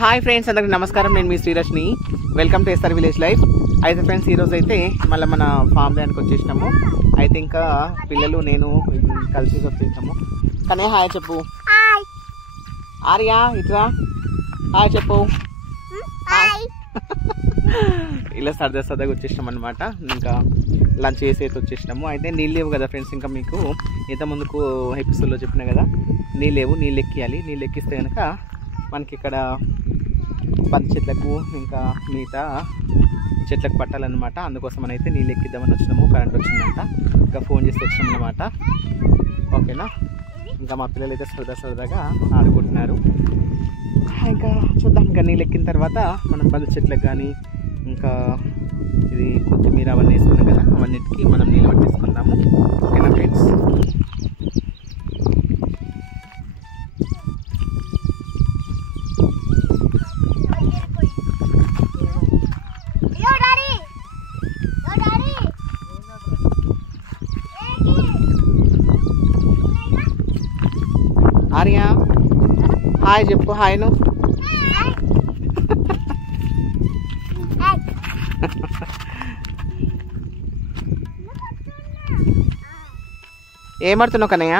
Hi friends, అందరికి నమస్కారం. నేను మీ శ్రీరష్ని. Welcome to SR village life. అయితే ఫ్రెండ్స్, ఈరోజు అయితే మళ్ళీ మన ఫామ్ ల్యాండ్కి వచ్చేసినాము. అయితే ఇంకా పిల్లలు నేను కలిసి వచ్చేసాము. కానీ హాయ్ చెప్పు. ఆర్యా ఇట్లా హాయ్ చెప్పు. ఇలా సరదాగా వచ్చేసినాం అనమాట. ఇంకా లంచ్ చేసి అయితే వచ్చేసినాము. అయితే నీళ్ళు లేవు కదా ఫ్రెండ్స్, ఇంకా మీకు ఇంత ముందుకు ఎపిసోడ్లో చెప్పినా కదా, నీళ్ళు లేవు, నీళ్ళు ఎక్కియాలి. నీళ్ళు ఎక్కిస్తే కనుక మనకి ఇక్కడ బంతి చెట్లకు ఇంకా మిగతా చెట్లకు పట్టాలన్నమాట. అందుకోసం అయితే నీళ్ళు ఎక్కిద్దామని వచ్చినాము. కరెంట్ వచ్చిందంట, ఇంకా ఫోన్ చేసి వచ్చినాం అన్నమాట. ఓకేనా, ఇంకా మా పిల్లలు అయితే సరదాగా ఆడుకుంటున్నారు. ఇంకా చూద్దాం. ఇంకా నీళ్ళు ఎక్కిన తర్వాత మనం బంతి చెట్లకు కానీ ఇంకా ఇది కొత్తిమీర అవన్నీ వేసుకున్నాం కదా, అవన్నిటికీ మనం నీళ్ళు పట్టేసుకుందాము. ఓకేనా ఫ్రెండ్స్. ఆర్యా హాయ్ చెప్పు. హాయ్ నువ్వు ఏమడుతున్నావు కన్నయ్య?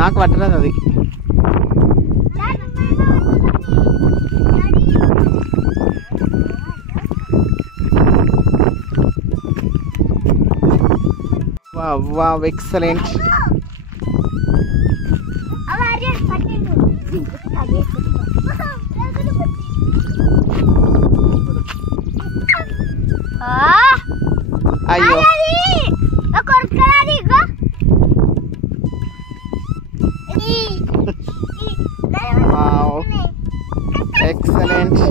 నాకు పట్టలేదు అది. Wow excellent. అయ్యో వావ్ ఎక్సలెంట్.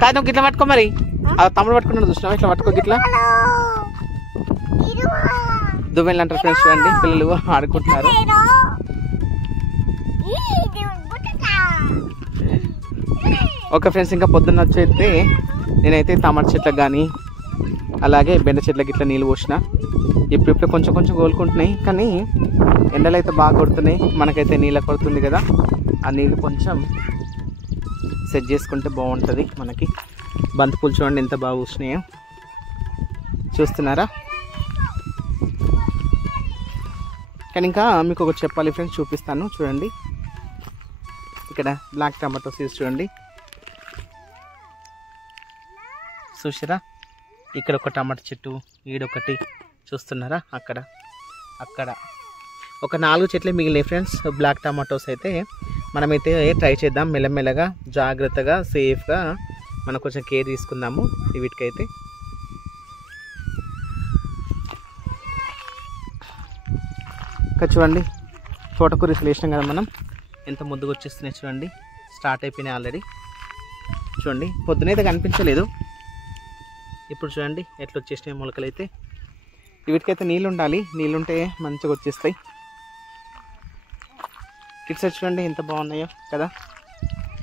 కాదు నువ్వు గిట్లా పట్టుకో. మరి తమ్ముడు పట్టుకున్నాడు చూసినావా? ఇట్లా పట్టుకో. గిట్లా దువ్వెలు అంటారు ఫ్రెండ్స్. చూడండి, పిల్లలు ఆడుకుంటున్నారు. ఓకే ఫ్రెండ్స్, ఇంకా పొద్దున్న వచ్చైతే నేనైతే టమాటా చెట్లకు కానీ అలాగే బెండ చెట్లకి ఇట్లా నీళ్ళు పోసిన. ఇప్పుడు కొంచెం కోలుకుంటున్నాయి, కానీ ఎండలు అయితే బాగా కొడుతున్నాయి. మనకైతే నీళ్ళ కొడుతుంది కదా, ఆ నీళ్ళు కొంచెం సెట్ చేసుకుంటే బాగుంటుంది మనకి. బంతిపూలు చూడండి ఎంత బాగా పూసినాయో, చూస్తున్నారా? కానీ ఇంకా మీకు ఒకటి చెప్పాలి ఫ్రెండ్స్, చూపిస్తాను చూడండి. ఇక్కడ బ్లాక్ టమాటో సీడ్స్ చూడండి, చూసారా? ఇక్కడ ఒక టమాటా చెట్టు, ఈడొకటి చూస్తున్నారా? అక్కడ ఒక 4 చెట్లే మిగిలినాయి ఫ్రెండ్స్. బ్లాక్ టమాటోస్ అయితే మనమైతే ట్రై చేద్దాం. మెల్లమెల్లగా జాగ్రత్తగా సేఫ్గా మనం కొంచెం కేర్ తీసుకుందాము వీటికైతే. ఇంకా చూడండి, తోటకూర వేసినాం కదా మనం, ఎంత ముందుకు వచ్చేస్తున్నాయి చూడండి. స్టార్ట్ అయిపోయినాయి ఆల్రెడీ. చూడండి, పొద్దునైతే కనిపించలేదు, ఇప్పుడు చూడండి ఎట్లా వచ్చేసినాయి మొలకలు అయితే. వీటికైతే నీళ్ళు ఉండాలి, నీళ్ళుంటే మంచిగా వచ్చేస్తాయి. కిట్స్ చూడండి ఎంత బాగున్నాయో కదా.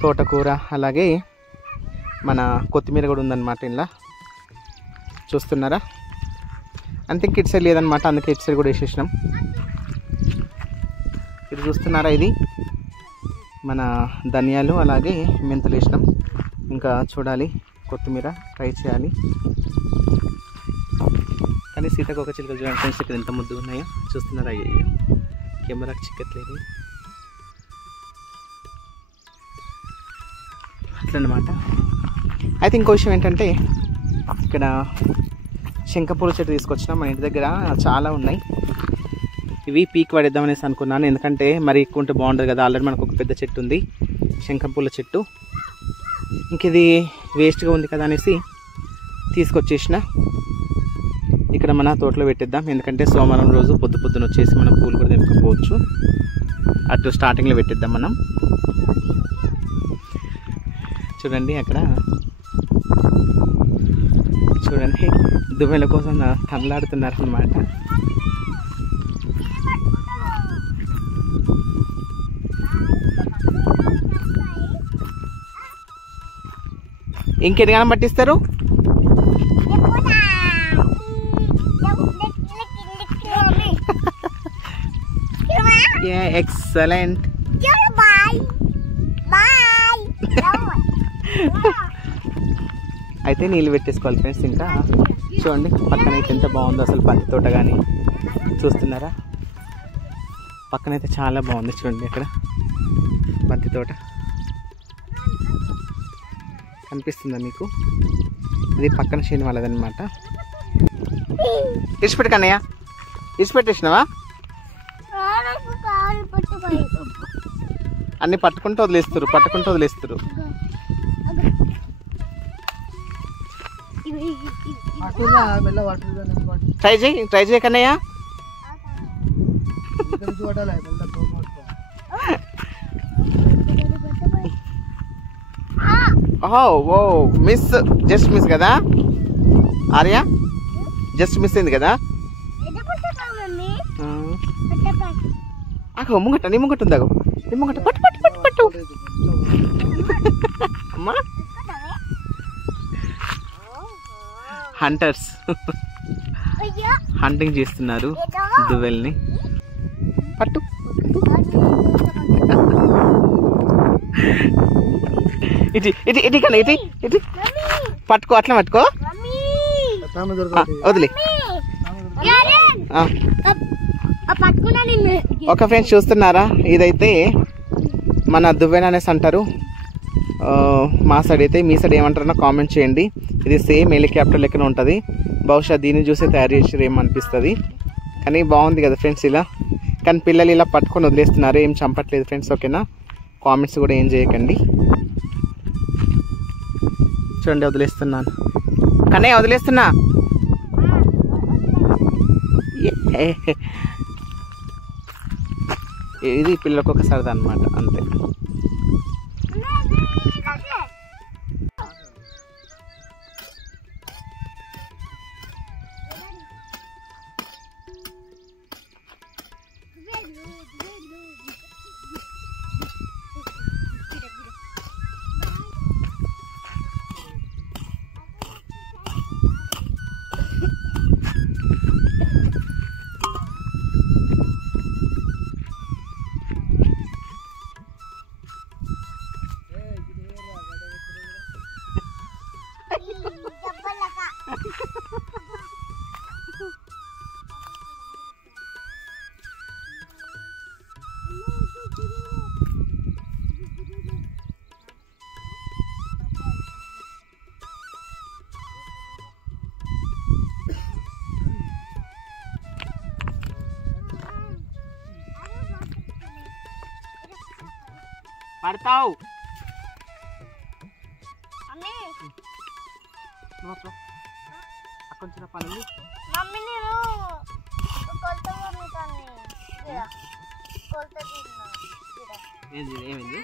తోటకూర అలాగే మన కొత్తిమీర కూడా ఉందన్నమాట ఇలా, చూస్తున్నారా? అంతే, కిట్ సైడ్ లేదనమాట, అందుకే ఇటు సైడ్ కూడా వేసేసినాం. ఇది చూస్తున్నారా? ఇది మన ధనియాలు అలాగే మెంతులు వేసినాం. ఇంకా చూడాలి, కొత్తిమీర ట్రై చేయాలి. కానీ సీతాకోక చిలుకలు చూడండి ఫ్రెండ్స్, ఇక్కడ ఎంత ముద్దుగా ఉన్నాయో చూస్తున్నారా? అయ్యో కెమెరాకి చిక్కట్లేదు అట్లన్నమాట. అయితే ఇంకో విషయం ఏంటంటే, ఇక్కడ శంఖపూల చెట్టు తీసుకొచ్చిన మన ఇంటి దగ్గర చాలా ఉన్నాయి. ఇవి పీక్ పడేద్దామనేసి అనుకున్నాను, ఎందుకంటే మరి ఎక్కువ ఉంటే బాగుంటుంది కదా. ఆల్రెడీ మనకు ఒక పెద్ద చెట్టు ఉంది, శంఖపూల చెట్టు. ఇంక ఇది వేస్ట్గా ఉంది కదా అనేసి తీసుకొచ్చేసిన. ఇక్కడ మన తోటలో పెట్టిద్దాం, ఎందుకంటే సోమవారం రోజు పొద్దున వచ్చేసి మనం పూలు కూడా తెంపుకోవచ్చు. అటు స్టార్టింగ్లో పెట్టిద్దాం మనం. చూడండి అక్కడ చూడండి, దువ్వెల కోసం తనలాడుతున్నారు అన్నమాట. ఇంకెంతగానో పట్టిస్తారు? ఎక్సలెంట్. అయితే నీళ్ళు పెట్టేసుకోవాలి ఫ్రెండ్స్. ఇంకా చూడండి పక్కన అయితే ఎంత బాగుందో అసలు బంతి తోట కానీ చూస్తున్నారా. పక్కన అయితే చాలా బాగుంది చూడండి అక్కడ బంతి తోట కనిపిస్తుందా మీకు? ఇది పక్కన చేను వాళ్ళదన్నమాట. ఇచ్చిపెట్టు కన్నయ్య, ఇచ్చిపెట్టేసినావా? అన్ని పట్టుకుంటూ వదిలేస్తారు, పట్టుకుంటూ వదిలేస్తారు. ట్రై చేయి కన్నయ్య. ఓ మిస్, జస్ట్ మిస్ కదా ఆర్య, జస్ట్ మిస్ అయింది కదా. ముంగట నీ ముంగట ఉందాగు, నీ ముంగట పట్టు పట్టు పట్టు పట్టు అమ్మా. హంటర్స్ హంటింగ్ చేస్తున్నారు దువ్వెల్ని. పట్టు ఇటు ఇటు ఇటు కన్నా ఇటు ఇటు పట్టుకో, అట్లా పట్టుకో, వదిలే. ఓకే ఫ్రెండ్స్ చూస్తున్నారా, ఇదైతే మన దువ్వెన అనేసి అంటారు మా సైడ్. అయితే మీ సైడ్ ఏమంటారో కామెంట్ చేయండి. ఇది సేమ్ హెలికాప్టర్ లెక్కన ఉంటుంది. బహుశా దీన్ని చూసే తయారు చేసి ఏమనిపిస్తుంది, కానీ బాగుంది కదా ఫ్రెండ్స్ ఇలా. కానీ పిల్లలు ఇలా పట్టుకొని వదిలేస్తున్నారు, ఏం చంపట్లేదు ఫ్రెండ్స్. ఓకేనా, కామెంట్స్ కూడా ఏం చేయకండి. చూడండి వదిలేస్తున్నాను కానీ వదిలేస్తున్నా. ఇది పిల్లలకు ఒక సరదా అనమాట, అంతే. పడతావు కొంచెం పని. ఏమైంది?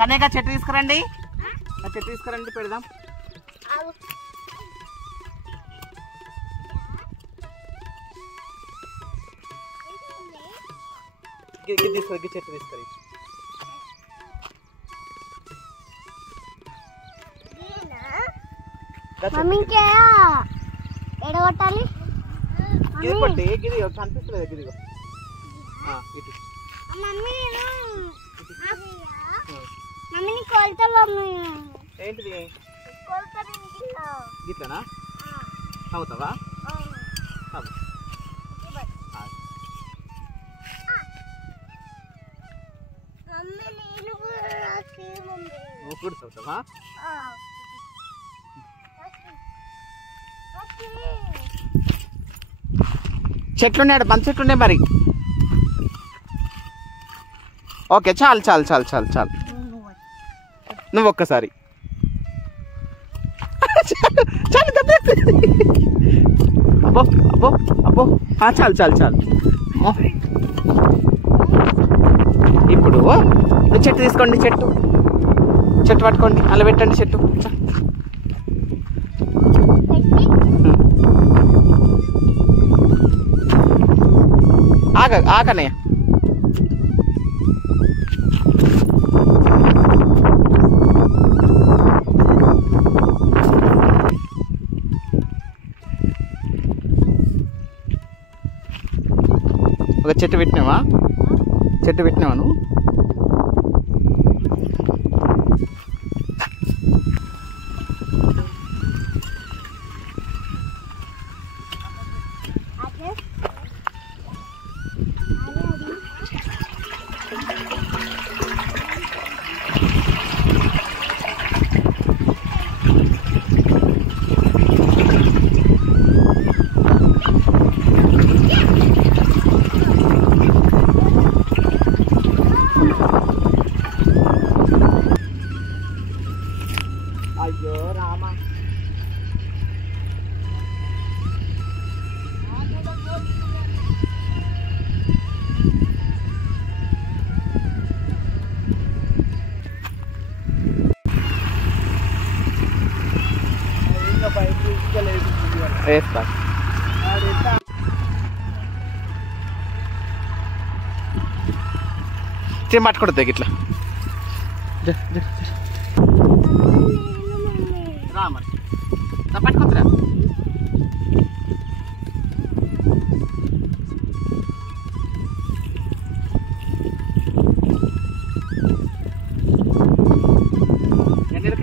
కనేగా చెట్టు తీసుకురండి, చెట్టు తీసుకురండి పెడదాం. చెట్టు తీసుకురా. ఎడగొట్టాలి కనిపిస్తలేదు. గిదిగో మమ్మీని కొలతలు ఏంటిది? గిట్లనా అవుతావా? నువ్వు కూడా చదువుతావా? చెట్లున్నాడు, బంతి చెట్లు ఉన్నాయి మరి. ఓకే చాలు చాలు చాలు చాలు చాలు. నువ్వు ఒక్కసారి చాలు. అబ్బో అబ్బో అబ్బో చాలు చాలు చాలు. ఇప్పుడు చెట్టు తీసుకోండి, చెట్టు చెట్టు పట్టుకోండి, అలా పెట్టండి చెట్టు. ఆగనయ్య. ఒక చెట్టు పెట్టినావా నువ్వు? అయ్యో రామా, వేస్తా. పట్టుకుంటుంది ఇట్లా రా మరి పట్టుకుంటురా.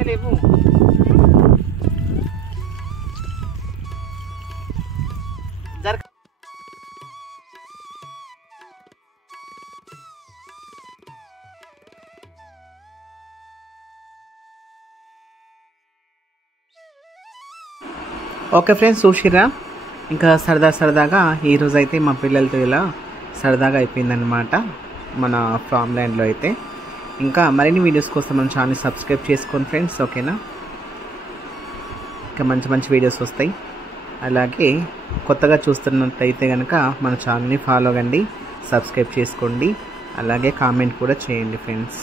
లేవు జరగ. ఓకే ఫ్రెండ్స్, చూసిరా ఇంకా సరదాగా ఈరోజు అయితే మా పిల్లలతో ఇలా సరదాగా అయిపోయిందనమాట మన ఫామ్ ల్యాండ్లో అయితే. ఇంకా మరిన్ని వీడియోస్ కోసం మన ఛానల్ సబ్స్క్రైబ్ చేసుకోండి ఫ్రెండ్స్, ఓకేనా? ఇంకా మంచి వీడియోస్ వస్తాయి. అలాగే కొత్తగా చూస్తున్నట్టయితే కనుక మన ఛానల్ని ఫాలో అవ్వండి, సబ్స్క్రైబ్ చేసుకోండి, అలాగే కామెంట్ కూడా చేయండి ఫ్రెండ్స్.